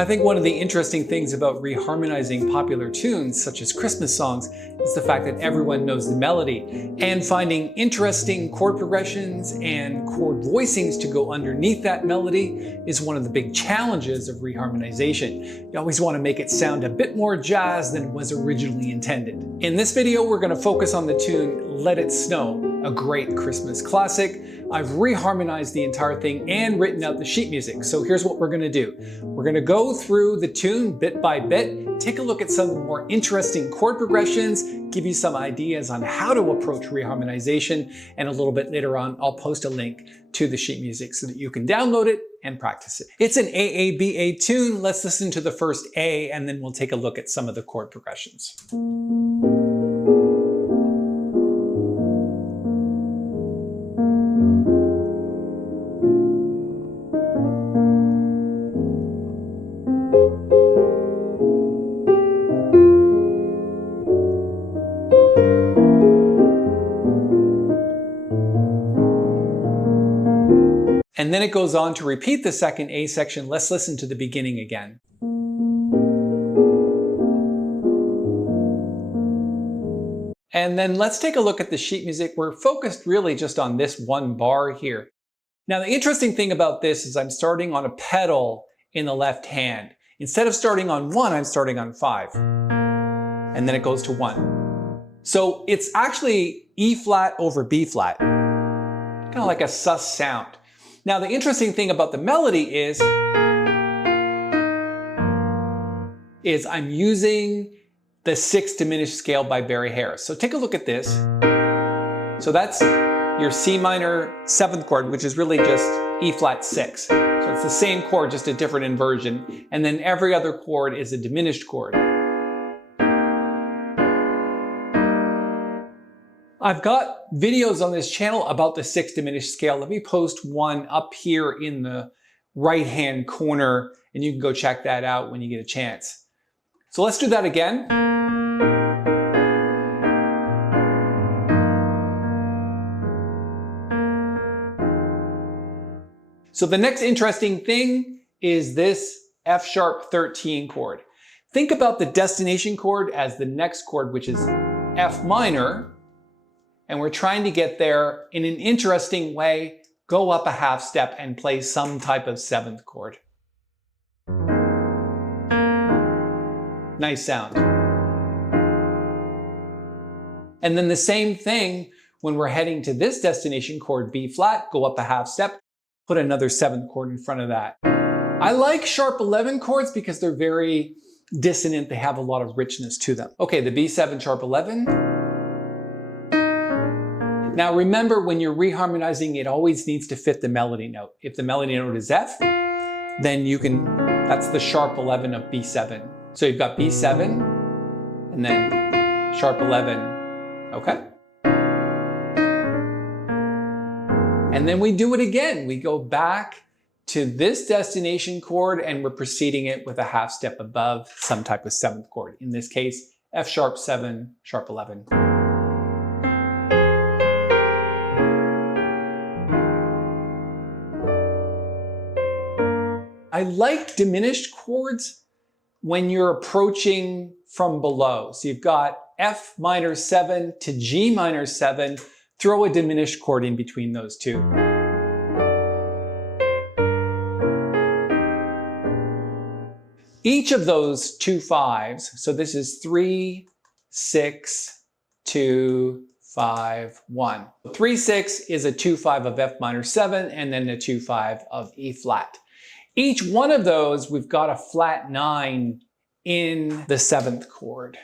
I think one of the interesting things about reharmonizing popular tunes, such as Christmas songs, is the fact that everyone knows the melody. And finding interesting chord progressions and chord voicings to go underneath that melody is one of the big challenges of reharmonization. You always want to make it sound a bit more jazz than was originally intended. In this video, we're going to focus on the tune Let It Snow, a great Christmas classic. I've reharmonized the entire thing and written out the sheet music. So here's what we're going to do. We're going to go through the tune bit by bit, take a look at some of the more interesting chord progressions, give you some ideas on how to approach reharmonization, and a little bit later on, I'll post a link to the sheet music so that you can download it and practice it. It's an AABA tune. Let's listen to the first A, and then we'll take a look at some of the chord progressions. And then it goes on to repeat the second A section. Let's listen to the beginning again. And then let's take a look at the sheet music. We're focused really just on this one bar here. Now, the interesting thing about this is I'm starting on a pedal in the left hand. Instead of starting on 1, I'm starting on 5. And then it goes to 1. So it's actually E flat over B flat. Kind of like a sus sound. Now, the interesting thing about the melody is I'm using the 6th diminished scale by Barry Harris. So take a look at this. So that's your C minor 7th chord, which is really just E flat 6. So it's the same chord, just a different inversion. And then every other chord is a diminished chord. I've got videos on this channel about the 6th diminished scale. Let me post one up here in the right-hand corner, and you can go check that out when you get a chance. So let's do that again. So the next interesting thing is this F sharp 13 chord. Think about the destination chord as the next chord, which is F minor. And we're trying to get there in an interesting way, go up a half step and play some type of 7th chord. Nice sound. And then the same thing when we're heading to this destination chord, B flat, go up a half step, put another 7th chord in front of that. I like sharp 11 chords because they're very dissonant. They have a lot of richness to them. Okay, the B7 sharp 11. Now remember, when you're reharmonizing, it always needs to fit the melody note. If the melody note is F, then that's the sharp 11 of B7. So you've got B7 and then sharp 11, okay? And then we do it again. We go back to this destination chord and we're preceding it with a half step above some type of 7th chord. In this case, F sharp 7, sharp 11. I like diminished chords when you're approaching from below. So you've got F minor 7 to G minor 7, throw a diminished chord in between those two. Each of those 2 5s, so this is 3, 6, 2, 5, 1. 3, 6 is a 2, 5 of F minor 7 and then a 2, 5 of E flat. Each one of those, we've got a flat 9 in the 7th chord.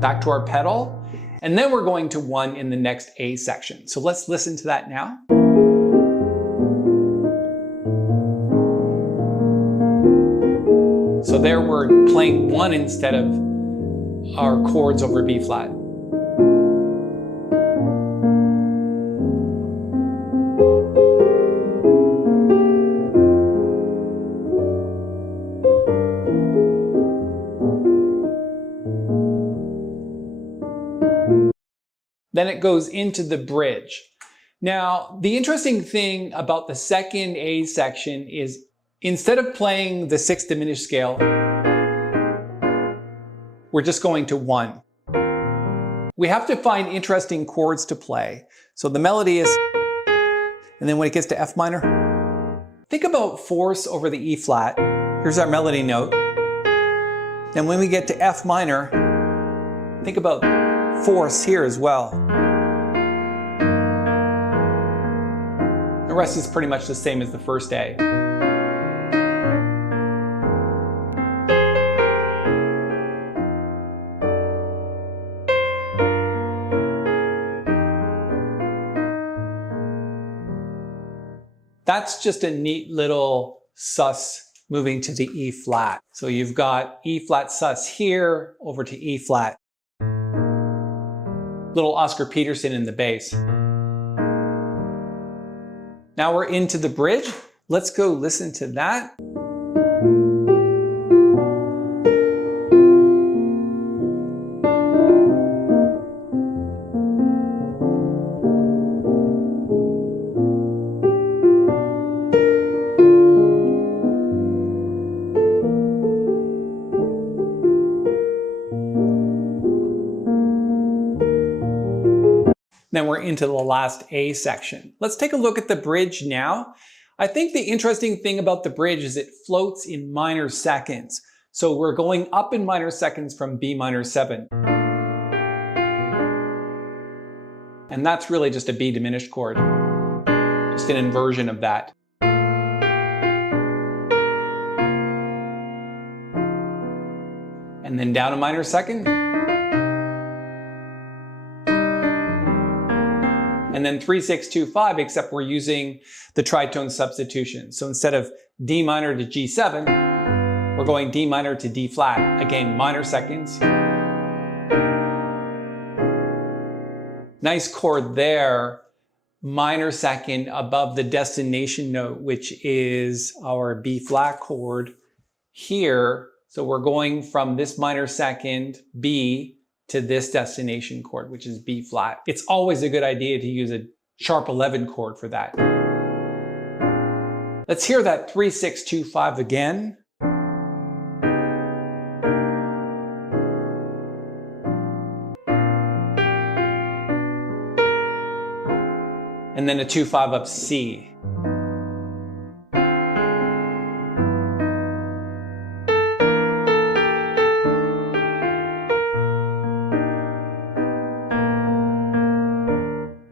Back to our pedal, and then we're going to 1 in the next A section. So let's listen to that now. So there we're playing 1 instead of our chords over B flat. Then it goes into the bridge. Now, the interesting thing about the second A section is instead of playing the sixth diminished scale, we're just going to 1. We have to find interesting chords to play. So the melody is, and then when it gets to F minor, think about force over the E flat. Here's our melody note. And when we get to F minor, think about force here as well. The rest is pretty much the same as the first A. That's just a neat little sus moving to the E flat. So you've got E flat sus here over to E flat. Little Oscar Peterson in the bass. Now we're into the bridge. Let's go listen to that. Then we're into the last A section. Let's take a look at the bridge now. I think the interesting thing about the bridge is it floats in minor seconds. So we're going up in minor seconds from B minor 7. And that's really just a B diminished chord. Just an inversion of that. And then down a minor second. And then 3, 6, 2, 5, except we're using the tritone substitution. So instead of D minor to G7, we're going D minor to D flat. Again, minor seconds. Nice chord there. Minor second above the destination note, which is our B flat chord here. So we're going from this minor second, B, to this destination chord, which is B flat. It's always a good idea to use a sharp 11 chord for that. Let's hear that 3, 6, 2, 5 again. And then a 2, 5 up C.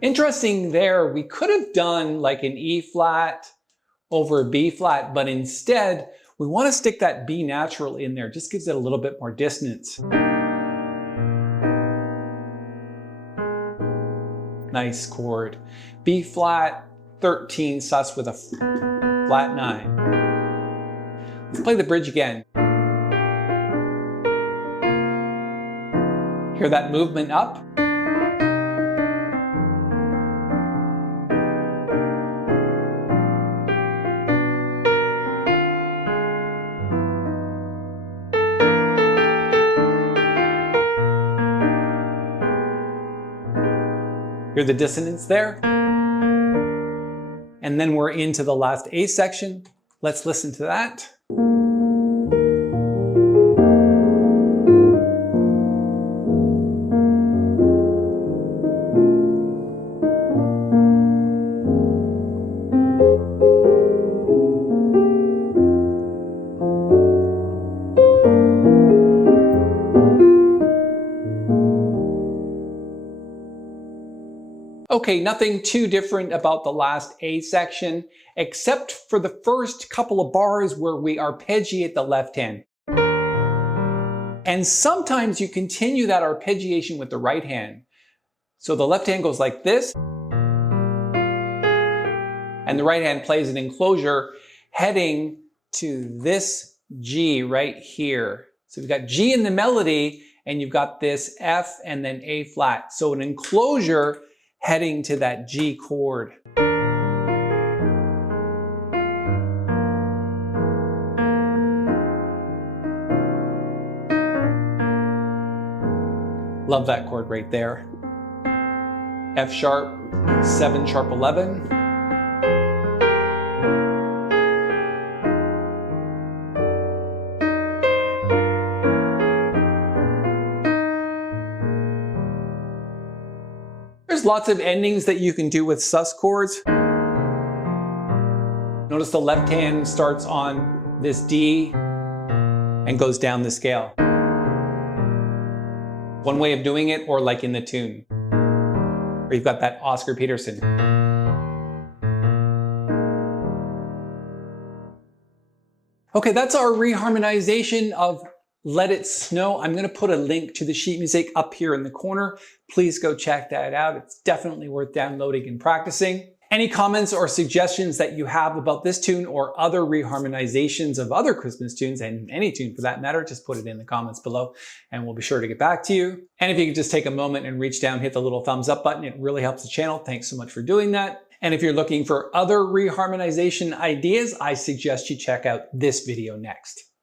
Interesting there, we could have done like an E flat over a B flat, but instead we want to stick that B natural in there. Just gives it a little bit more dissonance. Nice chord. B flat 13 sus with a flat 9. Let's play the bridge again. Hear that movement up? Hear the dissonance there? And then we're into the last A section. Let's listen to that. Okay, nothing too different about the last A section, except for the first couple of bars where we arpeggiate the left hand. And sometimes you continue that arpeggiation with the right hand. So the left hand goes like this, and the right hand plays an enclosure heading to this G right here. So we've got G in the melody, and you've got this F and then A flat. So an enclosure heading to that G chord. Love that chord right there. F sharp, 7 sharp 11. There's lots of endings that you can do with sus chords. Notice the left hand starts on this D and goes down the scale. One way of doing it, or like in the tune, where you've got that Oscar Peterson. Okay, that's our reharmonization of Let It Snow. I'm going to put a link to the sheet music up here in the corner. Please go check that out. It's definitely worth downloading and practicing. Any comments or suggestions that you have about this tune or other reharmonizations of other Christmas tunes, and any tune for that matter, just put it in the comments below and we'll be sure to get back to you. And if you could just take a moment and reach down, hit the little thumbs up button, it really helps the channel. Thanks so much for doing that. And if you're looking for other reharmonization ideas, I suggest you check out this video next.